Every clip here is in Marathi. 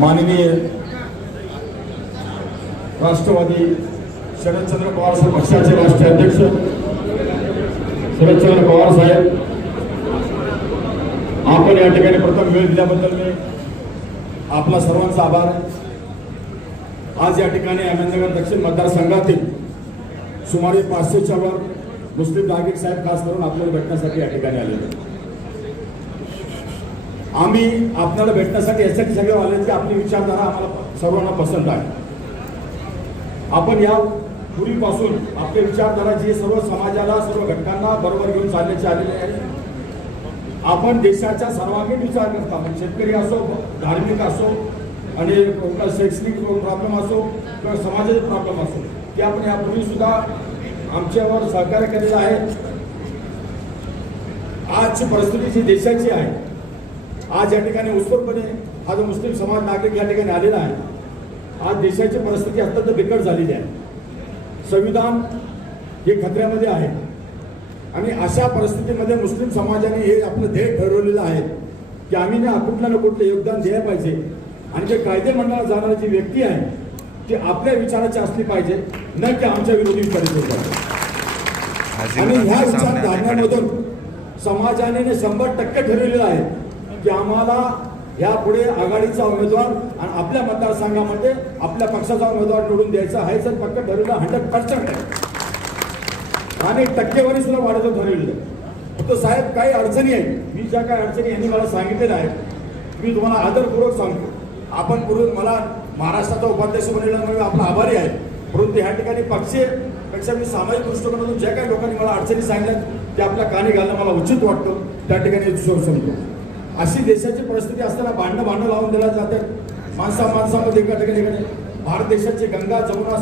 माननीय राष्ट्रवादी शरदचंद्र पवार साहेब पक्षाचे राष्ट्रीय अध्यक्ष शरदचंद्र पवार साहेब, आपण या ठिकाणी प्रथम वेळ दिल्याबद्दल मी आपला सर्वांचा आभार आहे. आज या ठिकाणी अहमदनगर दक्षिण मतदारसंघातील सुमारे 500च्या वर मुस्लिम नागरिक साहेब खास करून आपल्याला भेटण्यासाठी या ठिकाणी आलेले. आम्ही आपल्याला भेटण्यासाठी यासाठी सगळे आले की आपली विचारधारा आम्हाला सर्वांना पसंत आहे. आपण या पूर्वीपासून आपली विचारधारा जी सर्व समाजाला सर्व घटकांना बरोबर घेऊन चालण्याची आलेली आहे. आपण देशाच्या सर्वांगीण विचार करता, म्हणजे शेतकरी असो, धार्मिक असो आणि शैक्षणिक प्रॉब्लेम असो किंवा समाजाचे प्रॉब्लेम असो, ते आपण यापूर्वी सुद्धा आमच्यावर सहकार्य केलेलं आहे. आजची परिस्थिती जी देशाची आहे, आज या ठिकाणी उत्स्फूर्तपणे हा जो मुस्लिम समाज नागरिक या ठिकाणी आलेला आहे, आज देशाची परिस्थिती अत्यंत बिकट झालेली आहे. संविधान हे खतऱ्यामध्ये आहे आणि अशा परिस्थितीमध्ये मुस्लिम समाजाने हे आपलं ध्येय ठरवलेलं आहे की आम्ही ना कुठलं ना कुठलं योगदान द्यायला पाहिजे आणि जे कायदे मंडळात जाणारी जी व्यक्ती आहे ती आपल्या विचाराची असली पाहिजे, न की आमच्या विरोधी विचाराची पाहिजे. आणि ह्या विचारधारणामधून समाजाने 100% ठरवलेलं आहे की आम्हाला यापुढे आघाडीचा उमेदवार आणि आपल्या मतदारसंघामध्ये आपल्या पक्षाचा उमेदवार निवडून द्यायचा आहे. जर पक्क ठरवलं 100% आहे आणि टक्केवारी सुद्धा वाढवतो ठरवलेलं. फक्त साहेब काही अडचणी आहेत, मी ज्या काही अडचणी यांनी मला सांगितलेल्या आहेत मी तुम्हाला आदरपूर्वक सांगतो. आपण पूर्वी मला महाराष्ट्राचा उपाध्यक्ष बनवल्यामुळे आपला आभारी आहे, परंतु ह्या ठिकाणी पक्षापेक्षा मी सामाजिक दृष्टिकोनातून ज्या काही लोकांनी मला अडचणी सांगितल्या ते आपल्या कानी घालणं मला उचित वाटतं, त्या ठिकाणी समजतो. अशी देशाची परिस्थिती असताना भांडणं लावून दिला जाते माणसामध्ये एका ठिकाणी. भारत देशाची गंगा जमुना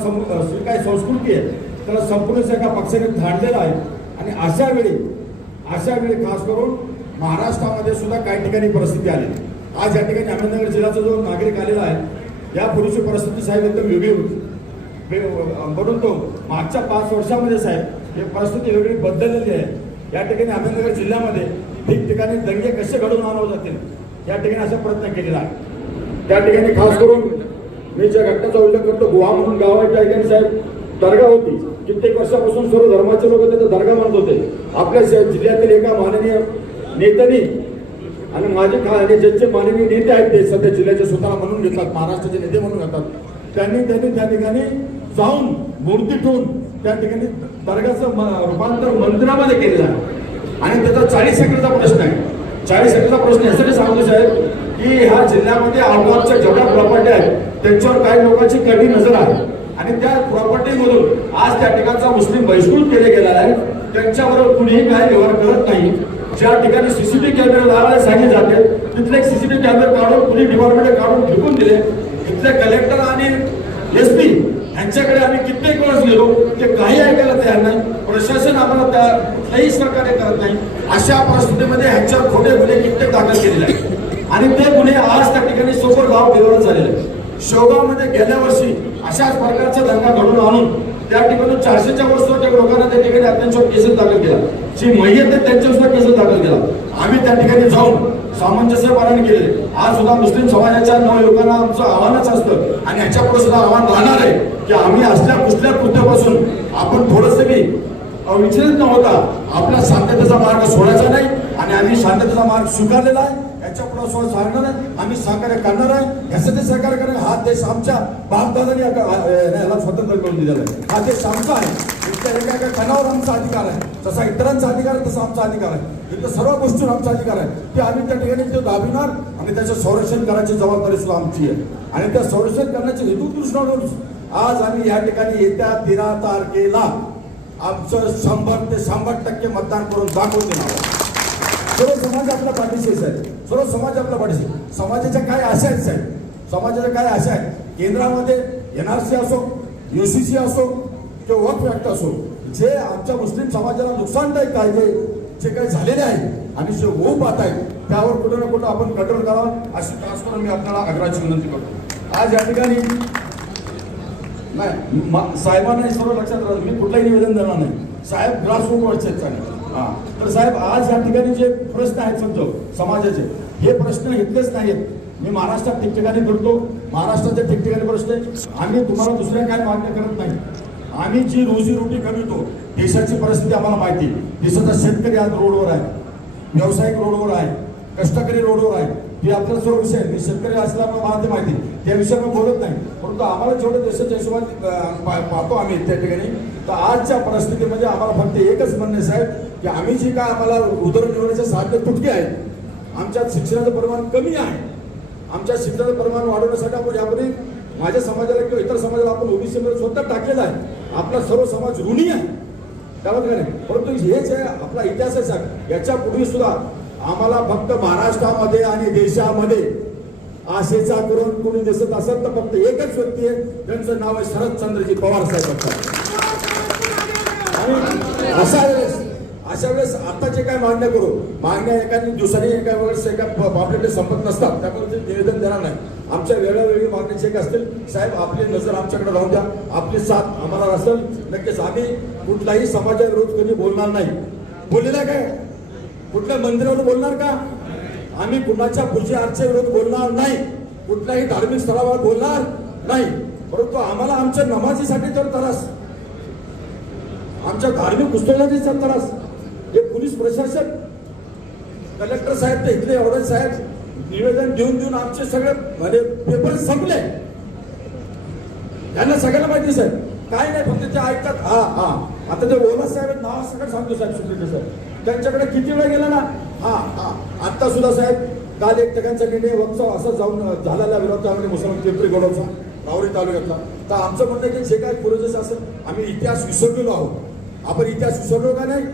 काय संस्कृती आहे त्याला संपूर्ण एका पक्षाने धाडलेला आहे. आणि अशा वेळी खास करून महाराष्ट्रामध्ये सुद्धा काही ठिकाणी परिस्थिती आली. आज या ठिकाणी अहमदनगर जिल्ह्याचा जो नागरिक आलेला आहे, यापूर्वीची परिस्थिती साहेब एकदम वेगळी होती. म्हणून तो मागच्या 5 वर्षामध्ये साहेब ही परिस्थिती वेगळी बदललेली आहे. या ठिकाणी अहमदनगर जिल्ह्यामध्ये ठिकठिकाणी दंगे कसे घडवून आणले जातील या ठिकाणी असा प्रयत्न केलेला आहे. त्या ठिकाणी खास करून मी ज्या घटनेचा उल्लेख करतो, गोवा म्हणून गाव आहे, त्या ठिकाणी साहेब दर्गा होती. कित्येक वर्षापासून सर्व धर्माचे लोक तिथे दर्गा मानत होते. आपल्या जिल्ह्यातील एका माननीय नेत्यांनी आणि माझे ज्यांचे माननीय नेते आहेत ते सध्या जिल्ह्याचे स्वतःला म्हणून घेतात, महाराष्ट्राचे नेते म्हणून घेतात, त्यांनी त्या ठिकाणी जाऊन मूर्ती ठेवून त्या ठिकाणी दर्गाचं रूपांतर मंदिरामध्ये केलेलं आहे. आणि त्याचा 40 एकरचा प्रश्न आहे. 40 एकरचा प्रश्न यासाठी सांगतो साहेब की ह्या जिल्ह्यामध्ये आउटऑफच्या जेवढ्या प्रॉपर्टी आहेत त्यांच्यावर काही लोकांची कमी नजर आहे आणि त्या प्रॉपर्टीमधून आज त्या ठिकाणचा मुस्लिम बहिष्कृत केले गेला आहे. त्यांच्याबरोबर कुणीही काही व्यवहार करत नाही. ज्या ठिकाणी सीसीटीव्ही कॅमेरे लावायला सांगितले जाते तिथले सीसीटीव्ही कॅमेरे काढून पोलीस डिपार्टमेंट काढून फेकून दिले. तिथले कलेक्टर आणि SP यांच्याकडे आम्ही कित्येक वेळेस गेलो, ते काही ऐकायला तयार नाही. प्रशासन आम्हाला कुठल्याही सहकार्य करत नाही. अशा परिस्थितीमध्ये ह्यांच्यावर खोटे गुन्हे कित्येक दाखल केलेले आहेत आणि ते गुन्हे आज त्या ठिकाणी सोबत गाव डेव्हलप झालेले आहेत. शेवगावमध्ये गेल्या वर्षी अशाच प्रकारचा दंगा घडून आणून त्या ठिकाणी 400च्या वर लोकांना त्या ठिकाणी अत्याचार केसेस दाखल केला. जी महिला आहेत त्यांच्यावर सुद्धा केसेस दाखल केला. आम्ही त्या ठिकाणी जाऊन सामंजस्य पालन केले. आज सुद्धा मुस्लिम समाजाच्या 9 लोकांना आमचं आव्हानच असतं आणि ह्याच्यापुढे सुद्धा आव्हान राहणार आहे की आम्ही असल्या कुठल्या कृत्यापासून आपण थोडंसं बी विचलित न होता आपला शांततेचा मार्ग सोडायचा नाही आणि आम्ही शांततेचा मार्ग स्वीकारलेला आहे. याच्या पुढे सांगणार आहे, आम्ही सहकार्य करणार आहे. यासाठी सहकार्य करणार. हा देश आमच्या बापदादांनी याला स्वतंत्र करून दिलेला आहे. हा देश आमचा आहे. एका कणावर आमचा अधिकार आहे, जसा इतरांचा अधिकार आहे तसा आमचा अधिकार आहे. इथं सर्व गोष्टीवर आमचा अधिकार आहे की आम्ही त्या ठिकाणी ते दाबिणार आणि त्याचं संरक्षण करायची जबाबदारी सुद्धा आमची आहे. आणि त्या संरक्षण करण्याच्या हेतू दृष्टीने आज आम्ही या ठिकाणी येत्या 13 तारखेला आमचं 100 ते 100% मतदान करून दाखवून देणार. सर्व समाज आपल्या पाठीशी आहे. सर्व समाज आपल्या पाठीशी. समाजाच्या काय आशा आहेत साहेब, समाजाच्या काय आशा आहेत. केंद्रामध्ये NRC असो, UCC असो किंवा वक्फ ऍक्ट असो, जे आमच्या मुस्लिम समाजाला नुकसानदायक कायदे जे काही झालेले आहेत आणि जे होऊ पाहत आहेत त्यावर कुठं ना कुठं आपण कंट्रोल करावं अशी खास करून मी आपल्याला आग्रहाची विनंती करतो. आज या ठिकाणी नाही साहेबांना सर्व लक्षात राहतं, मी कुठलाही निवेदन देणार नाही. साहेब ग्रासरूटवरचे आहेत. तर साहेब आज या ठिकाणी जे प्रश्न आहेत समजो समाजाचे, हे प्रश्न इतकेच नाहीत मी महाराष्ट्रात ठिकठिकाणी फिरतो, महाराष्ट्राच्या ठिकठिकाणी प्रश्न आहे. आम्ही तुम्हाला दुसऱ्या काय मागण्या करत नाही. आम्ही जी रोजीरोटी कमवितो, देशाची परिस्थिती आम्हाला माहिती. देशाचा शेतकरी आज रोडवर आहे, व्यावसायिक रोडवर आहे, कष्टकरी रोडवर आहे. हे आपला सर्व विषय आहे. मी शेतकरी असल्यामुळे मला ते माहिती, त्या विषयावर बोलत नाही. परंतु आम्हाला जेवढं देशाच्या हिशोबाने पाहतो आम्ही त्या ठिकाणी, तर आजच्या परिस्थितीमध्ये आम्हाला फक्त एकच म्हणणे साहेब, की आम्ही जी काय आम्हाला उदरनिर्वाहाचे साधने तुटके आहेत, आमच्यात शिक्षणाचं प्रमाण कमी आहे. आमच्या शिक्षणाचं प्रमाण वाढवण्यासाठी आपण यापूर्वी माझ्या समाजाला किंवा इतर समाजाला आपण ओबीसी मध्ये स्वतः टाकलेला आहे. आपला सर्व समाज ऋणी आहे त्याबद्दल नाही. परंतु हे जे आपला इतिहास आहे साहेब, याच्या पूर्वी सुद्धा आम्हाला फक्त महाराष्ट्रामध्ये आणि देशामध्ये आशेचा करून कोणी दिसत असेल तर फक्त एकच व्यक्ती आहे, त्यांचं नाव आहे शरदचंद्रजी पवार साहेब. आणि अशा वेळेस आता जे काय मागण्या करू, मागण्या एका दिवसाने एका वेळेस एका आपल्याकडे संपत नसतात, त्यामुळे ते निवेदन देणार नाही. आमच्या वेळोवेळी मागण्या एक असतील साहेब, आपली नजर आमच्याकडे राहू द्या, आपली साथ आम्हाला असेल. नक्कीच आम्ही कुठलाही समाजाविरोध कधी बोलणार नाही. बोललेला काय कुठल्या मंदिरावर बोलणार का? आम्ही कुणाच्या पूजे अर्चे विरोध बोलणार नाही, कुठल्याही धार्मिक स्थळावर बोलणार नाही. परंतु आम्हाला आमच्या नमाजीसाठी तर त्रास, आमच्या धार्मिक पुस्तकाची त्रास. हे पोलीस प्रशासन, कलेक्टर साहेब, ते इथले एवढे साहेब निवेदन देऊन देऊन आमचे सगळे म्हणजे पेपर संपले. त्यांना सगळ्यांना माहिती साहेब, काय नाही फक्त ते ऐकतात. हा हा आता ते ओला साहेब नाव सगळं सांगतो साहेब, सुप्रिटे साहेब त्यांच्याकडे किती वेळा गेला ना. हा हा आता सुद्धा साहेब काल एक ठिकाणचा निर्णय वक्तव्य असं जाऊन झालेला विरोध म्हणजे मुसलमान पिंपरी गडवचा राहुरी तालुक्यातला. तर आमचं म्हणणं की जे काय पुरोजेस असेल, आम्ही इतिहास विसरलेलो आहोत. आपण इतिहास विसरलो का नाही?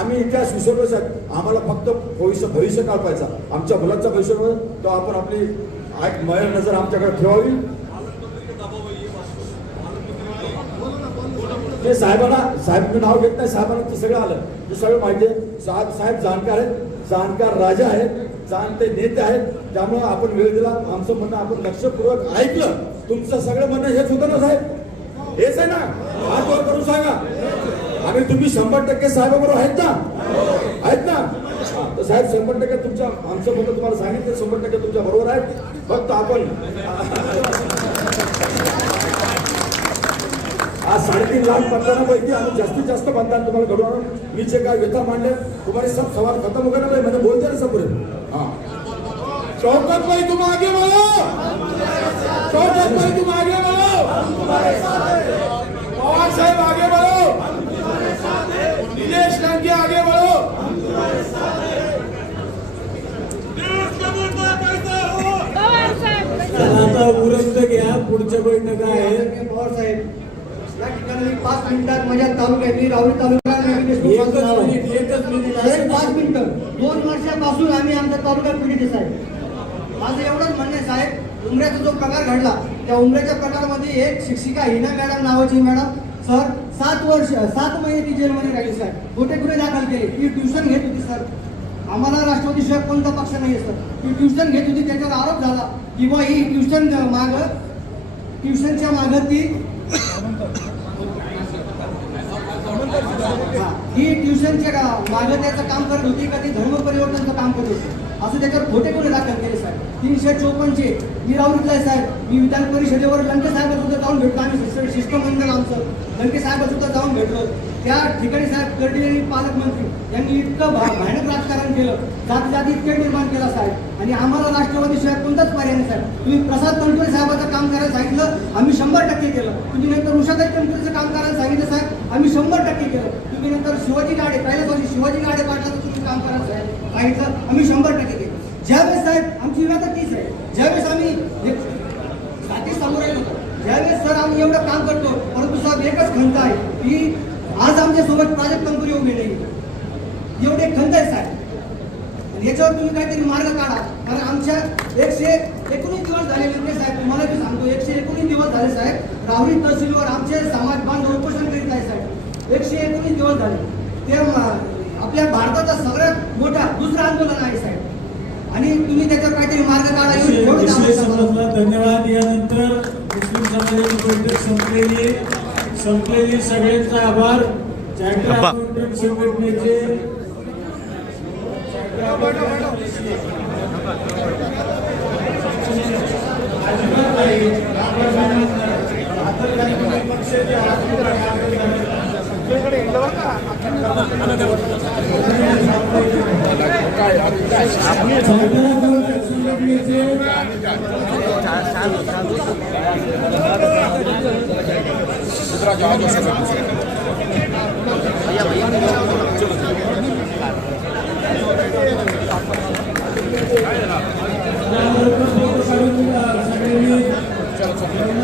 आम्ही इतिहास विसरलो साहेब. आम्हाला फक्त भविष्य काढायचा, आमच्या मुलांचा भविष्य, तो आपण आपली मयल नजर आमच्याकडे ठेवावी. ते साहेबांना, साहेब मी नाव घेत नाही, साहेबांना ते सगळं आलं, ते सगळं माहिती आहे. साहेब जाणकार आहेत, जाणकार राजा आहेत, जाणते नेते आहेत. त्यामुळे आपण वेळ दिला. आमचं म्हणणं आपण लक्षपूर्वक ऐकलं. तुमचं सगळं म्हणणं हेच होतं ना साहेब, हेच आहे ना? हात वर करून सांगा. आम्ही तुम्ही 100% साहेबाबरोबर आहेत ना? आहेत ना? तर साहेब 100% तुमच्या, आमचं म्हणणं तुम्हाला सांगितलं 100% तुमच्या बरोबर आहे. फक्त आपण आज 3.5 लाख मतदानापैकी आम्ही जास्तीत जास्त मतदान तुम्हाला घडवणार. मी जे काय व्यथा मांडले तुम्हारे सब सवाल खत्म हो गए ना भाई, मैंने बोल दिया ना सब. हाँ शौकत भाई तुम आगे बढ़ो, शौकत भाई तुम आगे बढ़ो, पवार साहब आगे बढ़ो, निलेश लंके आगे बढ़ो. आता उरंत घ्या, पुढच्या बैठका आहे. पवार साहेब या ठिकाणी 5 मिनिटात माझ्या तालुक्यात राहुरी तालुका एकच मिनिट 5 मिनिटं 2 वर्षापासून आम्ही आमच्या तालुक्यात पीडित साहेब. माझं एवढंच म्हणणं आहे साहेब, उमऱ्याचा जो प्रकार घडला, त्या उमऱ्याच्या प्रकारामध्ये एक शिक्षिका हिना मॅडम नावाची मॅडम सर 7 महिने ती जेलमध्ये राहिली साहेब. खोटे गुन्हे दाखल केले. ती ट्युशन घेत होती सर. आम्हाला राष्ट्रवादी शिवाय कोणता पक्ष नाही सर. ती ट्युशन घेत होती, त्याच्यावर आरोप झाला की बा ही ट्युशनच्या मागं ती ही ट्युशनच्या मागं त्याचं काम करत होती का ती धर्म परिवर्तनचं काम करत होती, असं त्याच्यावर खोटे गुन्हे दाखल केले साहेब. 354 मी राहुरीतला आहे साहेब. मी विधान परिषदेवर लंके साहेब सुद्धा जाऊन भेटलो. आम्ही शिष्टमंडळ आमचं लंके साहेब सुद्धा जाऊन भेटलो. त्या ठिकाणी साहेब कर्डिले आणि पालकमंत्री यांनी इतकं भयानक राजकारण केलं, जाती इतके निर्माण केला साहेब. आणि आम्हाला राष्ट्रवादी शिवाय कोणताच पर्याय नाही साहेब. तुम्ही प्रसाद तनपुरे साहेबाचं काम करायला सांगितलं, आम्ही 100% केलं. तुम्ही नंतर उषाताई तनपुरेचं काम करायला सांगितलं साहेब, आम्ही 100% केलं. तुम्ही नंतर शिवाजी गाडे, पहिल्याच वर्षी शिवाजी गाडे पाटलाचं तुम्ही काम करायला सांगितलं, आम्ही 100% केलं. ज्यावेळेस साहेब आमची व्यथा तीच आहे, ज्यावेळेस आम्ही जाती समोर येत होतो, ज्यावेळेस सर आम्ही एवढं काम करतो, परंतु साहेब एकच खंत आहे की आज आमच्या सोबत प्राजक्त तनपुरे उभे नाही. एवढे खंत आहे साहेब. याच्यावर तुम्ही काहीतरी मार्ग काढा. कारण आमच्या 119 दिवस झाले लंके साहेब, तुम्हाला मी सांगतो 119 दिवस झाले साहेब. राहुरी तहसीलवर आमचे समाज बांधव उपोषण करीत आहे साहेब. 119 दिवस झाले. ते आपल्या भारताचा सगळ्यात मोठा दुसरं आंदोलन आहे साहेब. आणि तुम्ही त्याच्यावर काहीतरी मार्ग काढा. धन्यवाद. यानंतर मुस्लिम समाजाची बैठक संपलेली. सगळ्यांचा आभार. संघटनेचे सातारा दोन संघटनेचे सगळ्यांनी